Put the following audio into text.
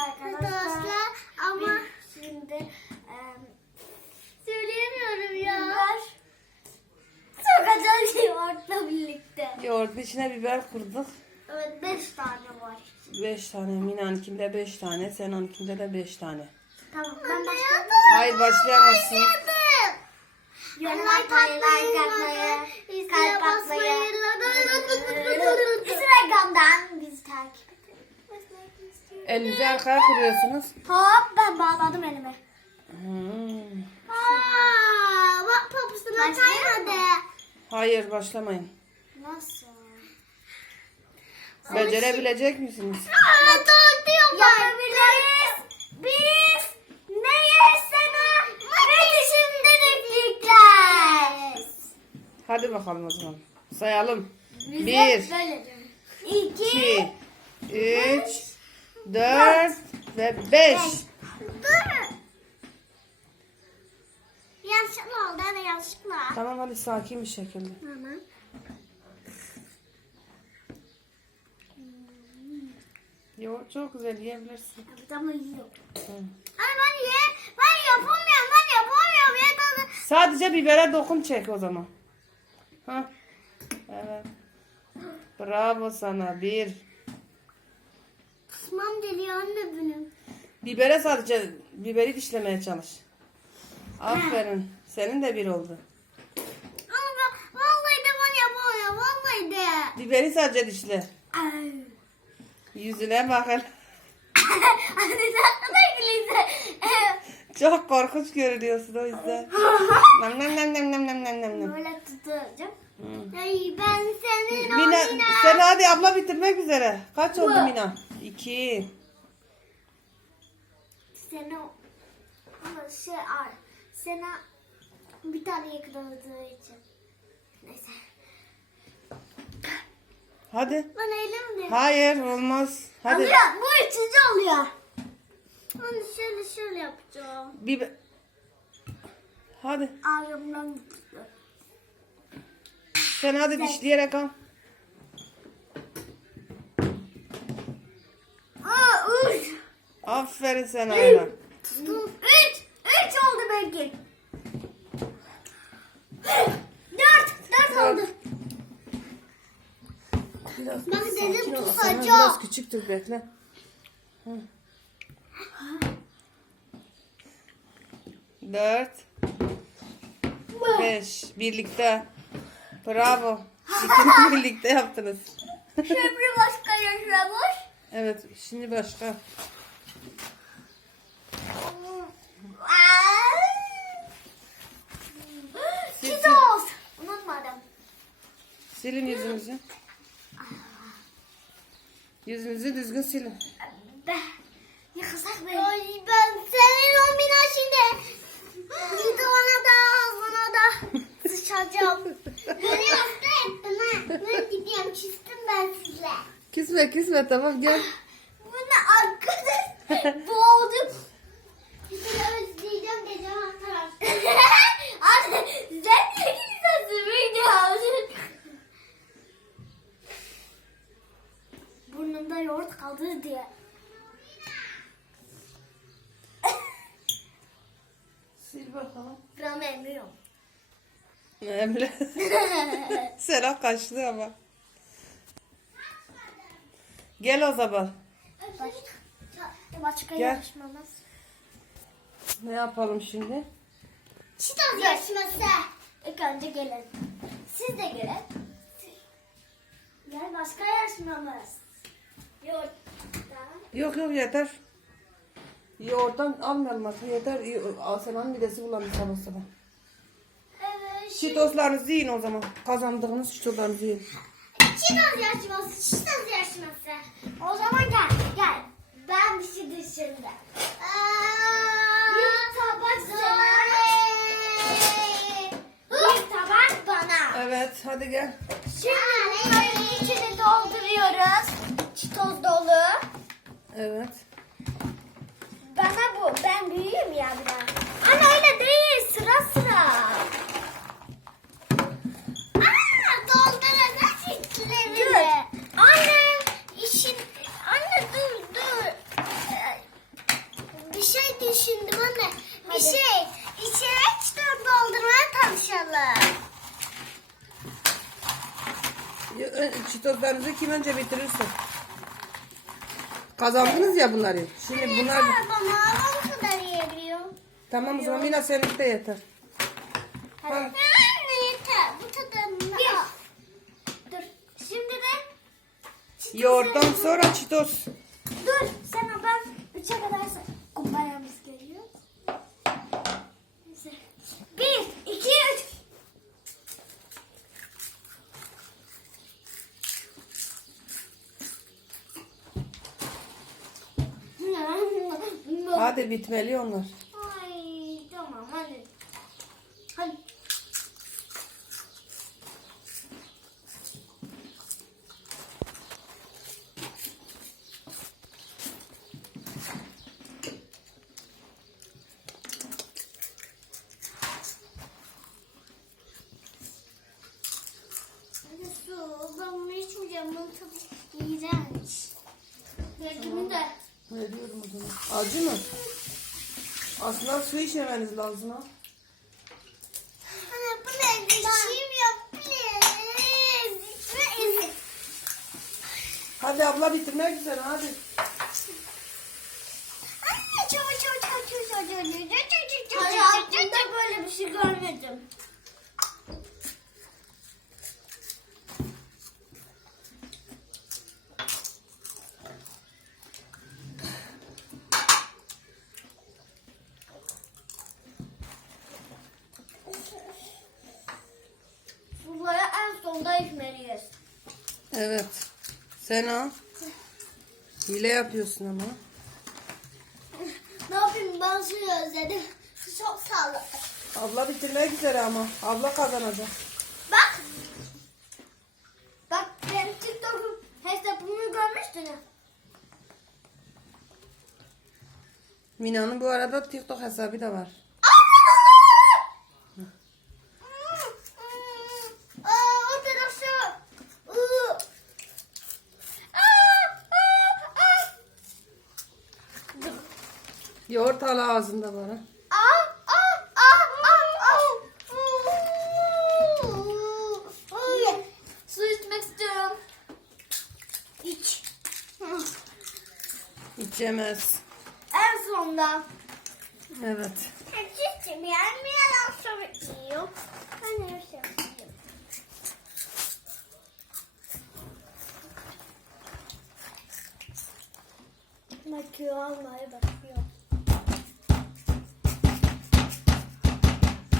arkadaşlar. Ama Biz şimdi em, söyleyemiyorum ya. biber sokacağız yoğurtla birlikte. Yoğurtun içine biber kırdık. Evet 5 tane var. 5 tane. Mina'nkinde 5 tane. Sena'nkinde de 5 tane. Tamam ben başlayayım. Hayır başlayamazsın. Yorum atmayı, like atmayı, kalp atmayı. Instagram'dan bizi takip. Elinizi arkaya kuruyorsunuz. Hop ben bağladım elimi. Hmm. Aa, bak papusuna Başlayalım kaymadı. Hayır başlamayın. Nasıl? Becerebilecek misiniz? Aa, doğru diyor bak. Yapabiliriz. Biz neyiz sana? İletişim dedektifler. Hadi bakalım o zaman. Sayalım. Bize 1, böyle diyorum. İki. 2, 3, 4 ve 5. Dur. Yanlışlıkla oldu hadi yanlışlıkla. Tamam hadi sakin bir şekilde. Tamam. Yoğurt çok güzel yiyebilirsin. Evet ama yiyor. Hı. Ay ben ye. Ben yapamıyorum ben yapamıyorum. Ya tadı. Sadece bibere dokun çek o zaman. Ha. Evet. Bravo sana. Bir. Kusmam geliyor anne benim. Bibere sadece biberi dişlemeye çalış. Aferin. Senin de bir oldu. Ama ben, vallahi de ben yapamıyorum. Vallahi de. Biberi sadece dişle. Ay. Yüzüne bak hele. Anne sen İngilizce. Çok korkunç görünüyorsun o yüzden. nam nam nam nam nam nam nam nam. Böyle tutacağım. Hı. Ay ben senin Mina, oyuna. sen hadi abla bitirmek üzere. Kaç oldu Mina? İki. Seni ama şey ar. Seni bir tane yakaladığı için. Neyse. Hadi. Ben elimde. Hayır olmaz. Hadi. Oluyor. Bu üçüncü oluyor. Ben şöyle şöyle yapacağım. Biber. Hadi. Ağrımdan gitti. Sen hadi dişleyerek al. Aa, üç. Aferin sana Ayla. Tuttum. Üç. Üç oldu belki. Dört. Dört oldu. Ben dedim Sen biraz tutacağım. küçüktür bekle. Hı. Dört. Beş. Birlikte. Bravo. İkiniz birlikte yaptınız. Şimdi başka yaşamış. Evet şimdi başka. Sil, sil. Çitos. Unutmadım. Silin yüzünüzü. Yüzünüzü düzgün silin. Be. Yıkasak be. Ay ben senin o mina şimdi. De ona da ağzına da sıçacağım. Beni hasta ettin ha. Ben gidiyorum çizdim ben sizle. Küsme küsme tamam gel. Sil bakalım. Ben emiyorum. Emre. Serap kaçtı ama. Gel o zaman. Başka Gel. yarışmamız. Ne yapalım şimdi? Çitos yarışması. İlk önce gelin. Siz de gelin. Gel başka yarışmamız. Yoğurt. Yok yok yeter. Yoğurttan almayalım artık yeter. Asena'nın midesi bulandı sabah sabah. Evet. Çitoslarınızı yiyin o zaman. Kazandığınız çitoslarınızı yiyin. Çitos yarışması. Çitos yarışması. O zaman gel gel. Ben bir şey düşündüm. Bir tabak sana. Bir tabak bana. Evet hadi gel. Şimdi bunların içini dolduruyoruz. Çitoz dolu. Evet bu. Ben büyüğüm ya biraz. Ana öyle değil. Sıra sıra. Aa, dolduracağız içlerini. Anne işin... Anne dur dur. Ee, bir şey düşündüm anne. Bir Hadi. şey. İçerikten doldurmaya çalışalım. E, Çitozlarınızı kim önce bitirirsin? Kazandınız ya bunları. Şimdi bunlar... Bana, bu kadar yiyebiliyor. Tamam o zaman Mina seninki de yeter. Hadi. Anne yeter, bu kadarını al. Dur. Şimdi de Yoğurttan sonra çitos. dur. Sana ben 3'e kadar say. Kumbaramız geliyor. Neyse. 1, 2, 3. Hadi bitmeli onlar. Ay tamam hadi. Hadi. Hadi su, ben bunu içmeyeceğim, bunun tadı iğrenç. Gözümü de. Ne diyorum o zaman? Acı mı? Aslında su içmemeniz lazım ha. Anne bu ne? İçeyim please. İçme Hadi abla bitirmek üzere hadi. Anne çabuk çabuk çabuk çabuk çabuk çabuk çabuk çabuk çabuk Hayatımda böyle bir şey görmedim. Suları en sonda içmeliyiz. Evet. Sen ha? Hile yapıyorsun ama. Ne yapayım ben suyu özledim. Çok sağlıklı. Abla bitirmek üzere ama. Abla kazanacak. Bak. Bak benim TikTok'um hesabımı görmüştün ya. Mina'nın bu arada TikTok hesabı da var. Aa, o tarafı. Iı. Aa, aa, aa. Yoğurt hala ağzında var ha. Su içmek istiyorum. İç. İçemez. En sonda. Evet. Çiçeğim yani yalan sonra yiyor. Ben de şey yapayım. Bakıyor almaya bakıyor.